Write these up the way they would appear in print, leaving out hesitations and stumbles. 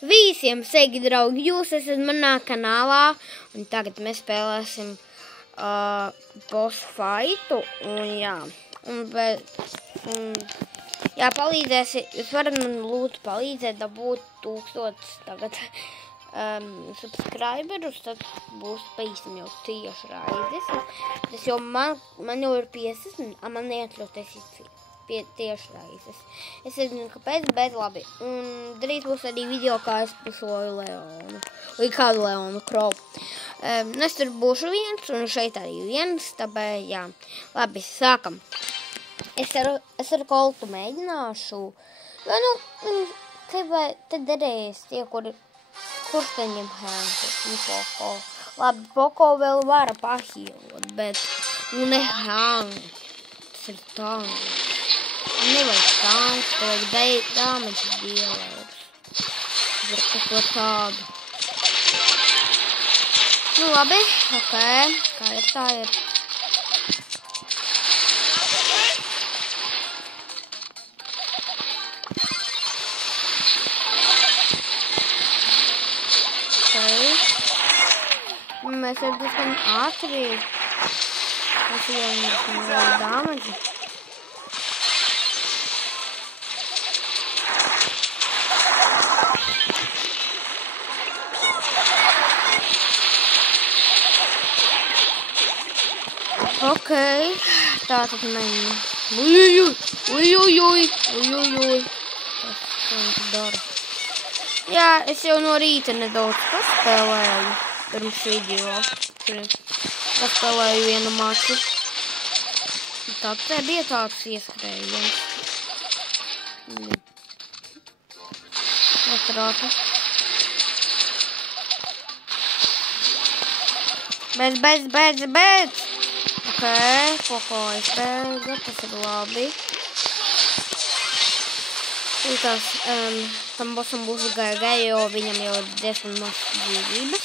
Visiem sveiki, draugi! Jūs esat manā kanālā, un tagad mēs spēlēsim boss fightu, palīdzēsiet, jūs varat man lūdzu palīdzēt dabūt 1000 tagad subscriberus, tad būs pavisam jau tieši raizes. Tas jau man jau ir 50, man neatļauties tieši raizes. Es nezinu, kāpēc, bet labi. Un drīz būs arī video, kā es pusoju Leonu. Vai kādu Leonu Krovu. Es tur būšu viens, un šeit arī viens, tāpēc, jā. Labi, sākam. Es ar koltu mēģināšu. Te derēs tie, kurš te ņem Hanku, Poko. Labi, Poko vēl vara pahīlot, bet, ne Hanku. Tas ir tanks. Nevajag tanks, vajag damage dealers. Tas ir kaut ko tādu. Labi, ok, kā ir, tā ir. Mēs jau diezgan ātri. Mēs jau neesam damage. Ok, tātad mēģinām. Ui. Tas dara. Jā, es jau no rīta nedaudz paspēlēju pirms video. Paspēlēju vienu maču. Tātad te bija tāds ieskrējiens. Atrāta. Beidz! Ok, Poko aizbēga, tas ir labi. Tam bossam būs GG, jo viņam jau ir diezgan maz dzīvības.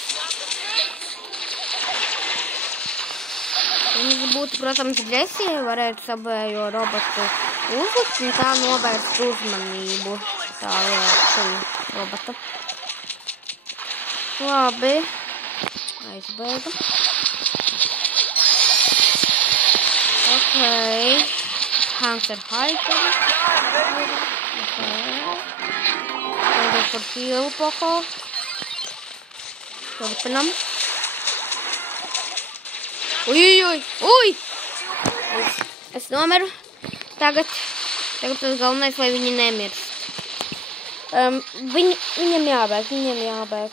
Viņš būtu, protams, agresīvi, varētu sabējo robotu uzlikt un tā novērst uzmanību. Tā šī robota. Labi, aizbēga. Ok, Hanks ar Hyperi. Ok. Paldies par healu, Poko. Turpinam. Ui! Es nomiru. Tagad tas galvenais, lai viņi nemirst. Viņam jābēg.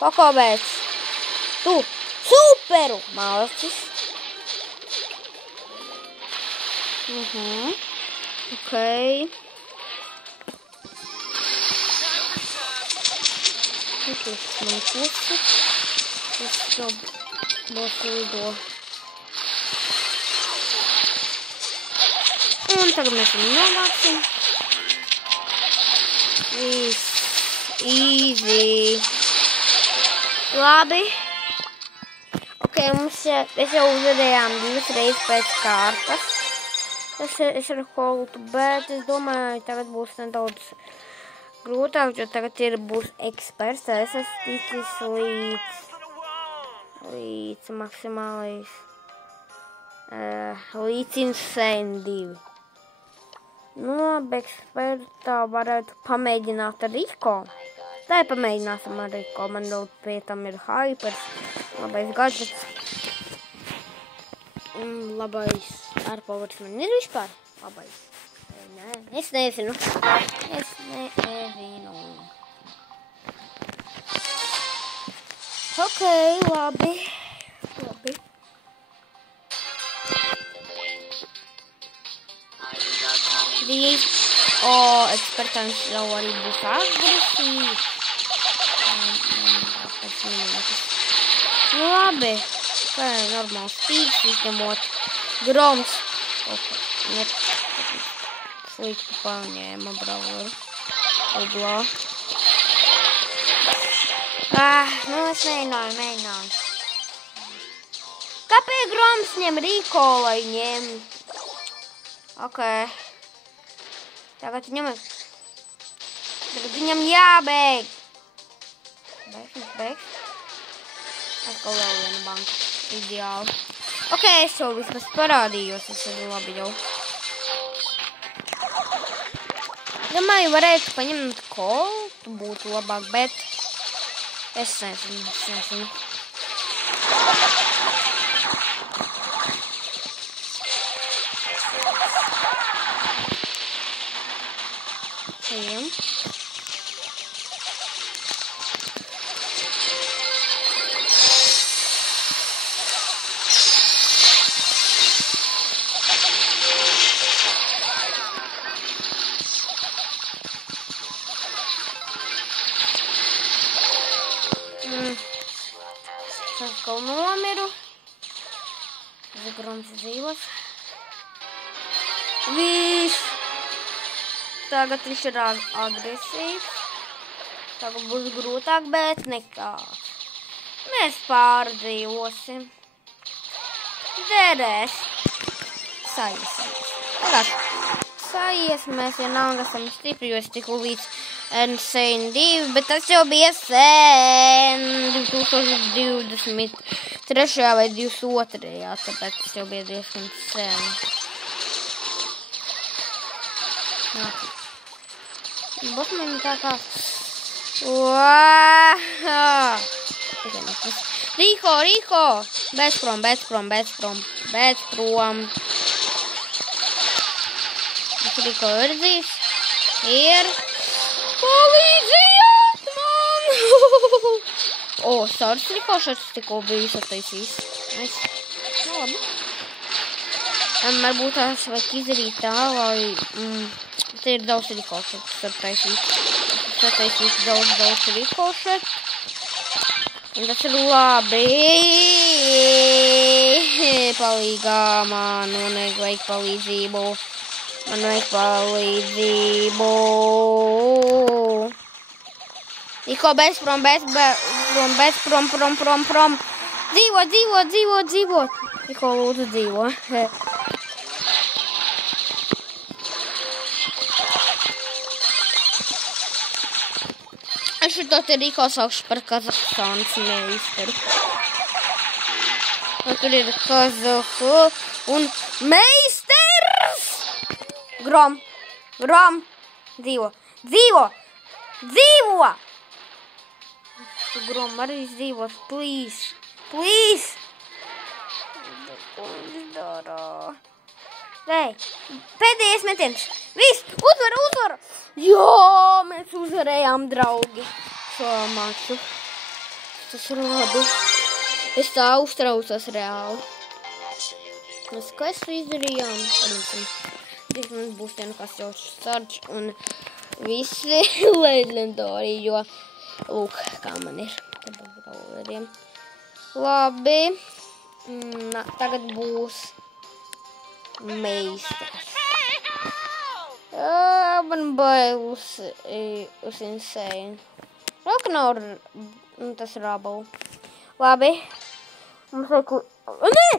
Poko bēdz. Tu! Superu! Malacis. Ok. Izlikt man pusi. Es jau bosu lido. Un tagad mēs viņu novāksim. Easy. Labi. Ok, mēs jau uzvedējām 2 reizes pēc kārtas. Es ar koltu, bet es domāju, tagad būs nedaudz grūtāk, jo tagad būs eksperts. Es esmu ticis līdz maksimālais, līdz insane 2. Ekspertā varētu pamēģināt ar Riko. Tā pamēģināsim ar Riko. Man vēl pie tam ir Hypers, labais gadgets. Labais ārpavars man ir vispār labais. Nē, es nezinu. Ok, labi. Ekspertams jau arī būs agresīvs. Labi. Tā ir normāls spīds, izņemot Groms. Slikti paņēma Brawleru. Ublā. Es mēģināju. Kāpēc Groms ņem Riko, lai ņem? Ok. Tagad ņemam. Tagad viņam jābeig. Beigs. Atkal vēl viena banka. Ideāli. Ok, es jau vismaz parādījos, es esmu labi jau. Domāju, varētu paņemt koltu, būtu labāk, bet es nezinu. Ejam. Atkal nomiru. Zagrons dzīvos. Viss. Tagad viņš ir agresīvs. Tagad būs grūtāk, bet nekā. Mēs pārdzīvosim. Derēs. Sajies. Tagad. Sajies, mēs vienalga esam stipri, jo es tiku līdz Insane 2, bet tas jau bija sen 2023. vai 2022. Tāpēc tas jau bija diezgan sen. Botmani tā kā... Rīko! Bez prom! Es Rīko verdzīs. Ir... Palīdziet man! Sārs Rīkošats tikko bijis attaisījis. Labi. Varbūt tās vajag izdarīt tā, lai... Te ir daudz Rīkošats attaisīt. Es attaisīšu daudz Rīkošats. Un tas ir labi. Palīgā man vajag palīdzību. Man vajag palīdzību. Rīko, bez prom. Dzīvo. Rīko, lūdzu, dzīvo. Es šito te Rīko saukšu par Kazahstānas meisteru. Tur ir Kazahu un meisters! Grom! Dzīvo! Tu Grom arī dzīvot, please! Ko viņš dara? Vei, pēdējais metiens! Viss! Uzvara! Jā, mēs uzvarējām, draugi! Šo maču. Tas ir labi. Es tā uztraucos reāli. Mēs ko es izdarījām? Mums būs vienkārši jau sarč un visi leģendāri, jo lūk, kā man ir. Labi. Tagad būs meistars. Man bail uz Insane. Vēl, ka nav tas Rubble. Labi. Mums vajag... Nē!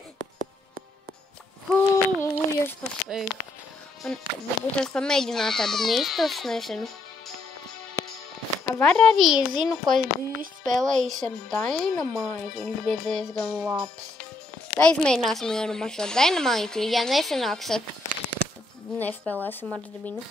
Es paspēju. Varbūt es pamēģinātu tādu nīstos, nezinu. Var arī, zinu, ko es biju spēlējis ar Dynamite. Viņš bija diezgan labs. Tā izmēģināsim vienu maču ar Dynamite. Ja nesanāks, tad nespēlēsim ar viņu.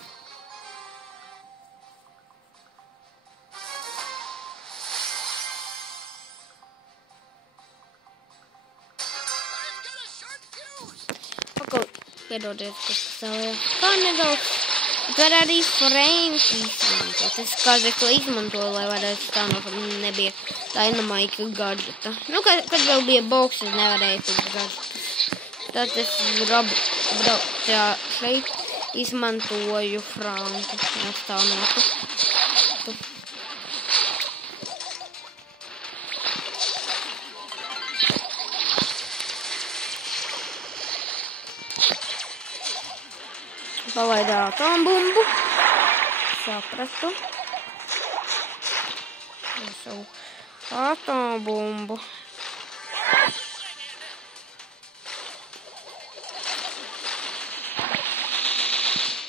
Piedodies, kas pastāvē. Kā nedaudz. Bet var arī frames izmantot. Es kādreiz to izmantoju, lai varētu stāvot, nebija Dynamite gadžeta. Kad vēl bija boks, es nevarēju tur gadžetas. Tad es šeit izmantoju franku. Atstāvnotu. Palaidā atombumbu. Sapratu. Savu atombumbu.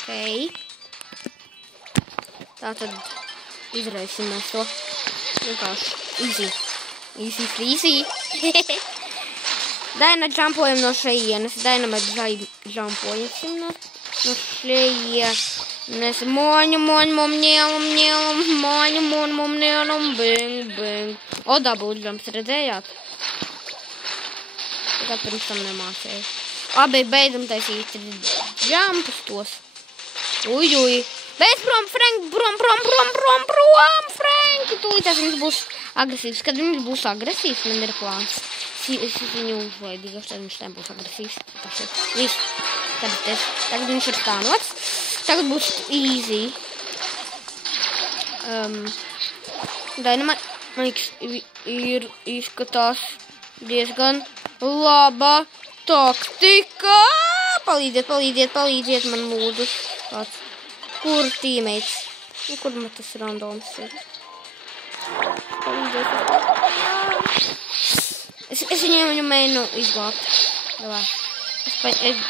Ok. Tātad Izraisim mēs to. Vienkārši easy. Easy freezy. Daina jumpojam no šeienes. Dainamēt jumpojasim no šeienes. Moņu, bing, bing. O, double jumps, redzējāt? Tagad pirms tam nemācēju. Abi beidzam taisīt jumpus tos. Uj. Beidz prom, Frank, prom, Frank. Tūlītās viņš būs agresīvs. Kad viņš būs agresīvs, man ir plāns. Es viņu uzlaidīgošu, tad viņš tam būs agresīvs. Viss. Tagad viņš ir stānots. Tagad būs easy. Dynamite ir izskatās diezgan laba taktika. Palīdziet man lūdzu. Tāds. Kur teammates? Kur man tas randoms ir? Es viņu mēģinu izglābt. Davai. Es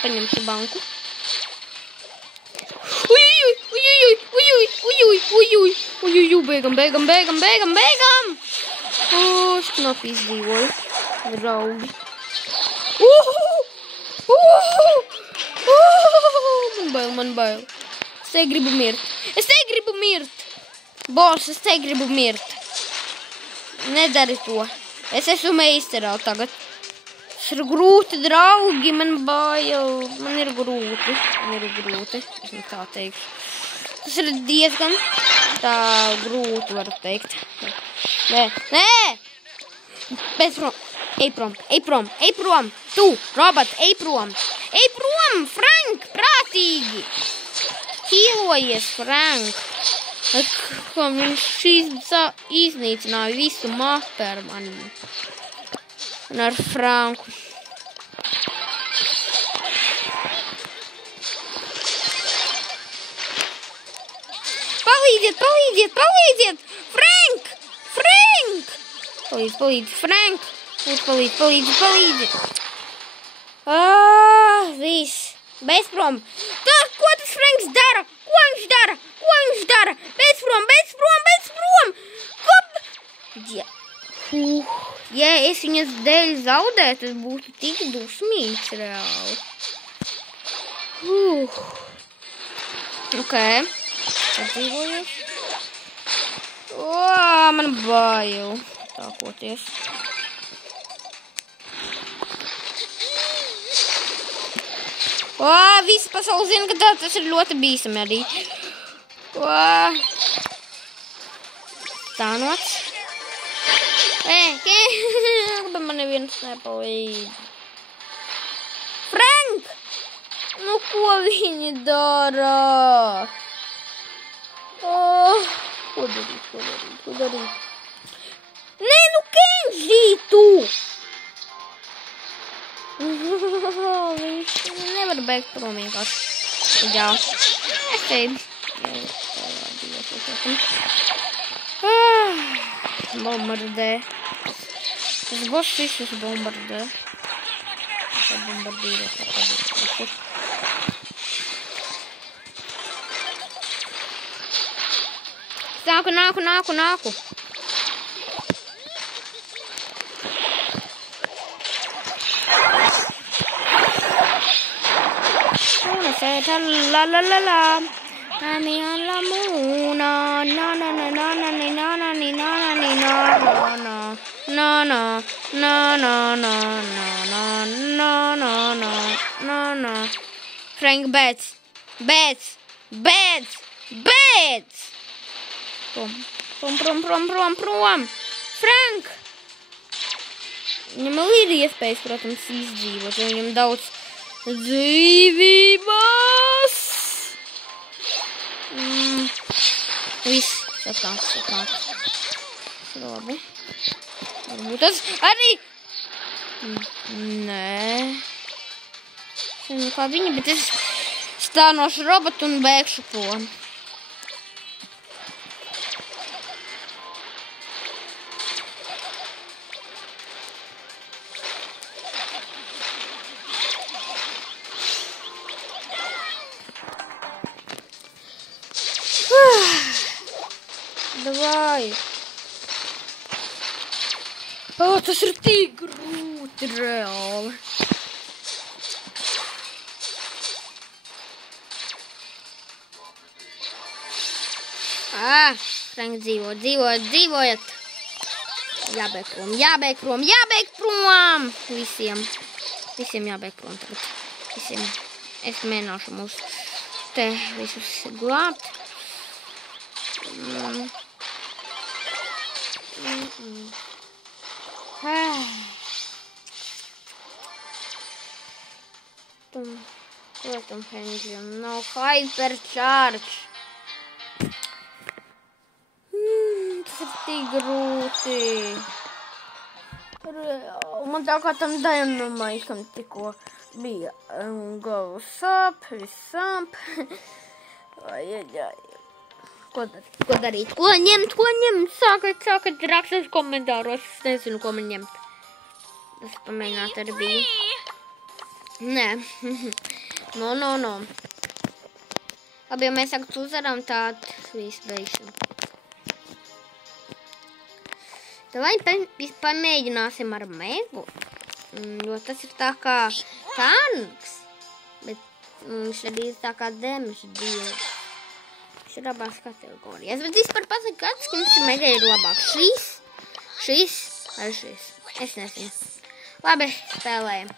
paņemšu banku. Uj, bēgam. Šknap izdzīvoju. Draugi. Man bail. Es te gribu mirt. Boss, es te gribu mirt. Nedari to. Es esmu meistarā tagad. Tas ir grūti, draugi, man bail. Man ir grūti. Es ne tā teikšu. Tas ir diezgan tā grūti, varu teikt. Nē. Bez prom. Ej prom. Tu, robot, ej prom. Frank, prātīgi. Hīlojies, Frank. Viņš iznīcināja visu mapu ar mani. Un ar Franku. Palīdziet! Frank! Palīdzi, Frank! Palīdzi! Viss. Bez prom. Tā, ko tas Franks dara? Ko viņš dara? Bez prom. Ja es viņas dēļ zaudētu, tas būtu tik dusmīgs reāli. Ok. Atdzīvojos. Man bail. Tākoties. Visi pasauli zina, ka tas ir ļoti bīstami arī. Stānots. Bet man neviens nepalīdz. Frank! Nu, ko viņi dara? Ko darīt? Nē, nu, Kenji, tu! Viņš nevar beigt prom vienkārši. Jā. Es teiktu. Bombardē. Tas boss visus bombardē. Tā bombardīrē. Nāku. La. Ami alla muna. No. Frank, beds. Prom. Frank! Viņam ir iespējas, protams, izdzīvot, jo viņam daudz dzīvības. Viss, satnāks. Labi. Varbūt tas arī... Nē. Kā viņi, bet es stānošu robotu un bēgšu prom. vai! O, tas ir tik grūti reāli. Frank dzīvojat. Jābēg prom. Visiem jābēg prom tagad. Visiem. Es mēģināšu mūs te visus glābt. Quantum Pendulum, no Hypercharge. Tas ir tik grūti. Man tā kā tam Dynamite'am tikko bija galva sāp, viss sāp. Ko darīt? Ko ņemt? Sākat rakstīt komentāros. Es nezinu, ko man ņemt. Es pamēģināt arī biju. Nē. No. Labi, ja mēs tagad uzvaram, tad viss beigsim. Vai pamēģināsim ar Megu? Jo tas ir tā kā tanks. Bet viņš arī ir tā kā damage deals. Viņš ir abās kategorijas. Bet vispār pasaka, kāds mums Mega ir labāk. Šis vai šis? Es nezinu. Labi, spēlējam.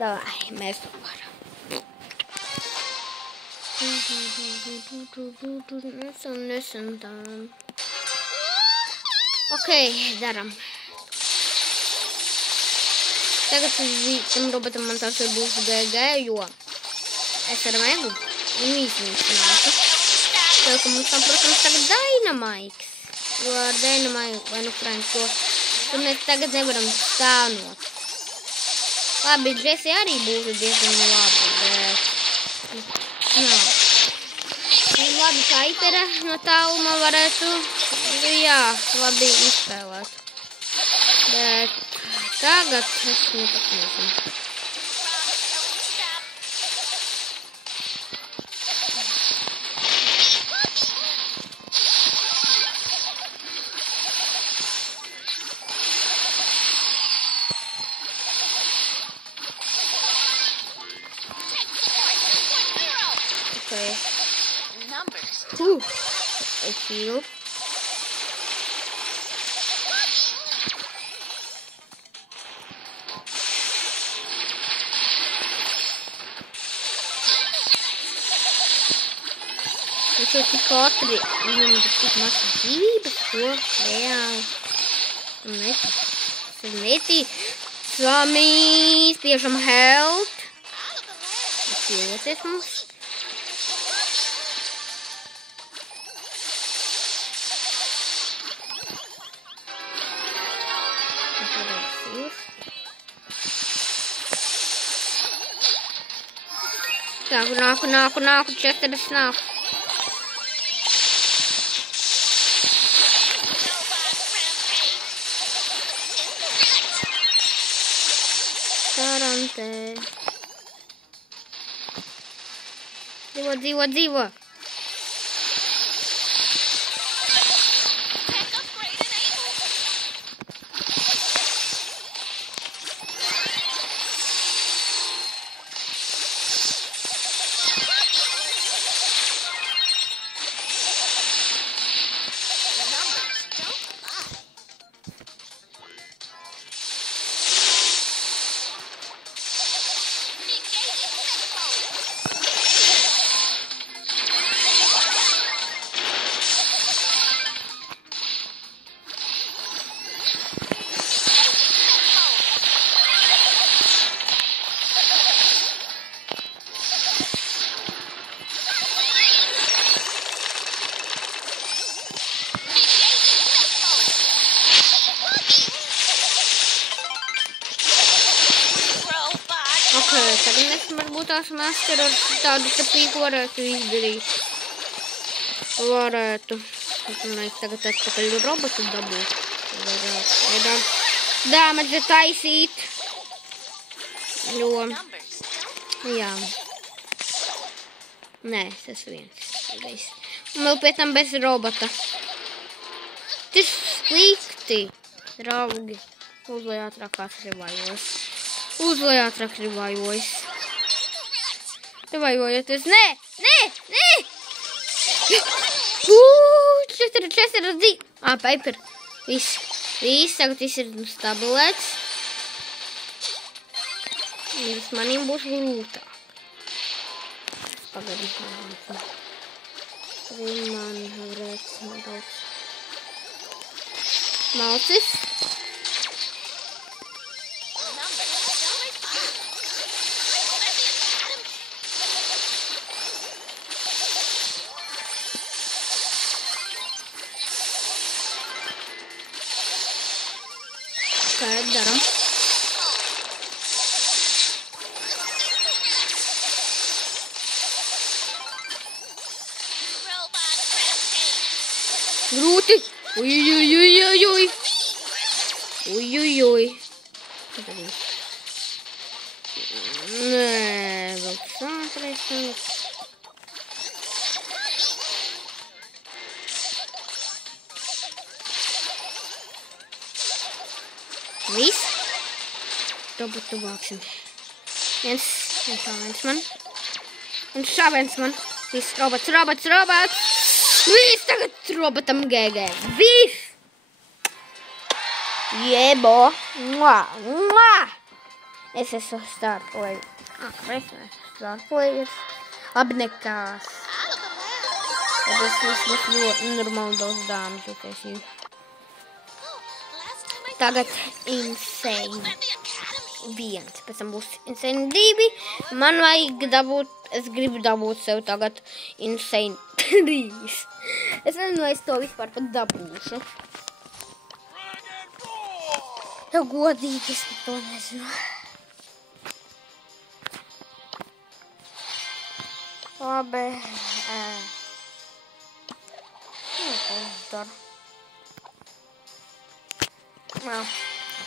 Davai, mēs to varam. Nesen tā. Ok, daram. Tagad tam robotam man tas būs GG, jo es ar Megu iznīcināšu. Tev, ka mums tam, protams, tagad Dynamite. Jo ar Dynamite vai nu Frank, jo mēs tagad nevaram stāvnot. Labi, Jessie arī būtu diezgan labi, bet... Nav. Labi, kā Hypera no tāluma varētu, jā, labi izspēlēt. Bet tagad es nepat nezinu. I feel. Es jau tik ātri, viņam ir tik maz dzīvības, ko reāli. Tas ir neticami, spiežam health. Atcīvoties mums. Nāku, česteris nāk. Tarantē. Dzīvo. Tagad mēs varbūt tās masteru ar tādu tapīgu varētu izdarīt. Mēs tagad atpakaļ robotu dabūt. Varētu damage taisīt. Jo, jā. Nē, tas viens. Un vēl pēc tam bez robota. Tas slikti, draugi. Uzlai ātrāk kāds revajojas. Uzlai ātrāk revajojas. Revajojoties. Nē! 4 2. Paper. Viss, tagad viss ir stabilēts. Tas manim būs grūtāk. Pagaidām. Arī man redz daudz. Malcis. Kā daram? Grūti! Ui. Nē, vēl sātrēs. Viss. Robotu vāksim. Viens man. Un šāviens man. Viss, robots. Viss tagad robotam GG. Viss. Jebo. Es esmu start player. Start players. Labi nekās. Tad es vismaz ļoti normāli daudz dāmas jūtiesīju. Tagad Insane 1, pēc tam būs Insane 2. Man vajag dabūt, es gribu dabūt sev tagad Insane 3. Es nezinu, vai es to vispār pat dabūšu. Tev godīgi, es to nezinu. Labi.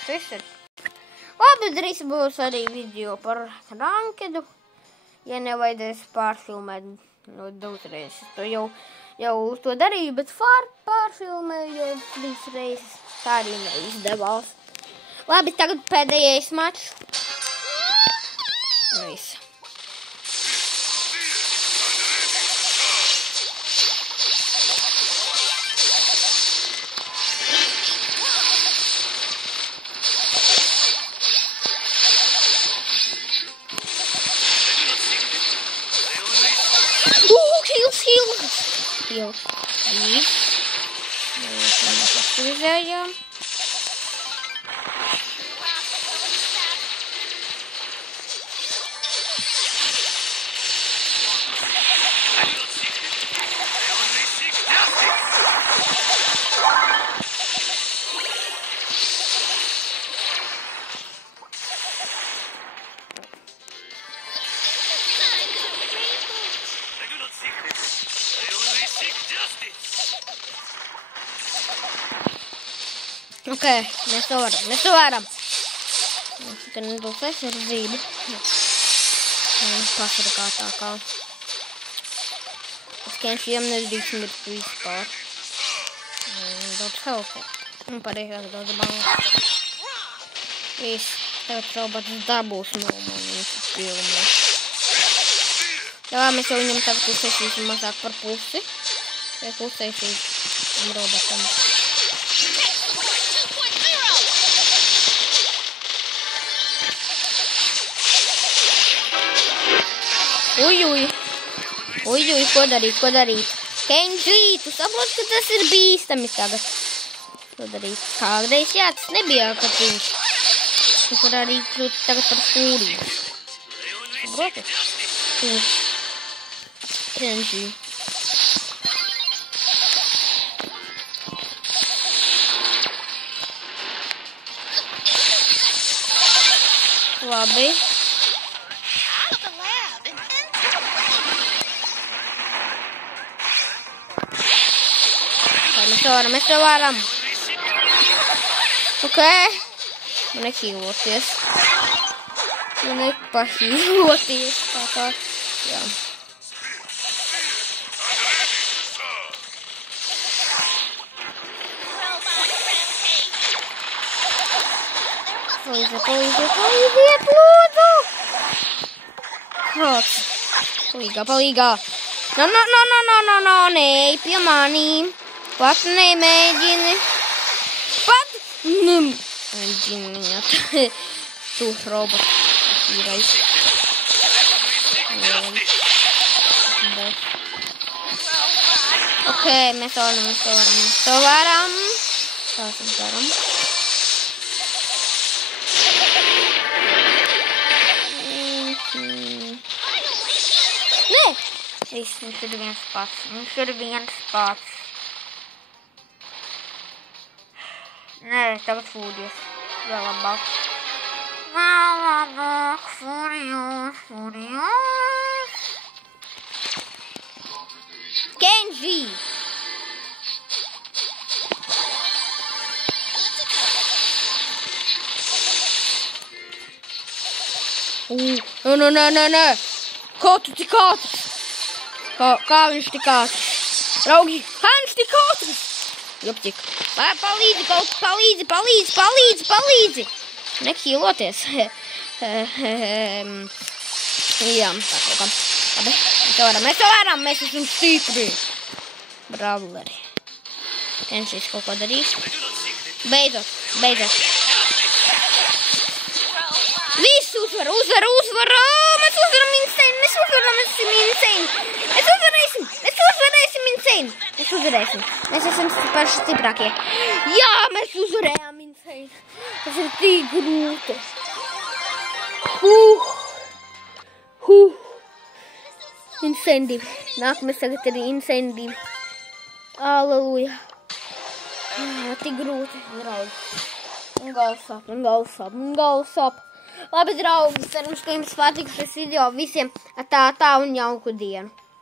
Tas ir. Labi, drīz būs arī video par rankedu. Ja nevajadzēs pārfilmēt no 2 reizes. To jau to darīju, bet pārfilmēju jau 3 reizes. Tā arī neizdevās. Labi, tagad pēdējais mačs. Viss. Heal. Mēs aktivizējām. Ok, mēs to varam. Tad nebūs aizsardzība. Pasargātākā. Es kenšiem nedrīkst mirt vispār. Daudz health. Un pareizāk daudz balans. Viss. Tagad robots dabūs no manis pilnu. Jā, mēs jau viņam tagad uzsēsīsim mazāk par pusi. Mēs uzsēsīsim robotam. Ui, ko darīt? Kenji, tu saproti, ka tas ir bīstami tagad. Ko darīt? Kādreiz tas nebija, kad viņš var arī kļūt tagad par fūriju. Saproti? Kenji. Labi. Mēs to varam. Ok. Man nekīloties. Man nepahīloties. Tā. Jā. palīdziet, lūdzu! Kāds? Palīgā. No, nē, pie manīm. Pat nemēģini. Pat nemēģiniet. Tu robots īrais. Ok, mēs to varam. Tā tad daram. Nē! Viņš ir viens pats. Nē, tagad fūdies. Vēl labāk. Fūrijos. Kenji! Nē. Kā tu tik ātrs? Kā viņš tik ātrs? Raugi, kā viņš tik ātrs? Jopķik. Palīdzi. Nekīloties. Jā, tā kaut kā. Labi, mēs to varam, mēs esam stipri. Brawleri. Kenšīs kaut ko darīs. Beidzot. Viss uzvar! Mēs uzvaram Insane! Mēs uzvarēsim! Mēs esam paši stiprākie. Jā, mēs uzvarējām Insane! Tas ir tik grūti. Insane 2. Nākamais tagad ir Insane 2. Aleluja. Tik grūti. Un galvsāp. Labi, draugi, cerams, ka jums patika šis video. Visiem tā un jauku dienu.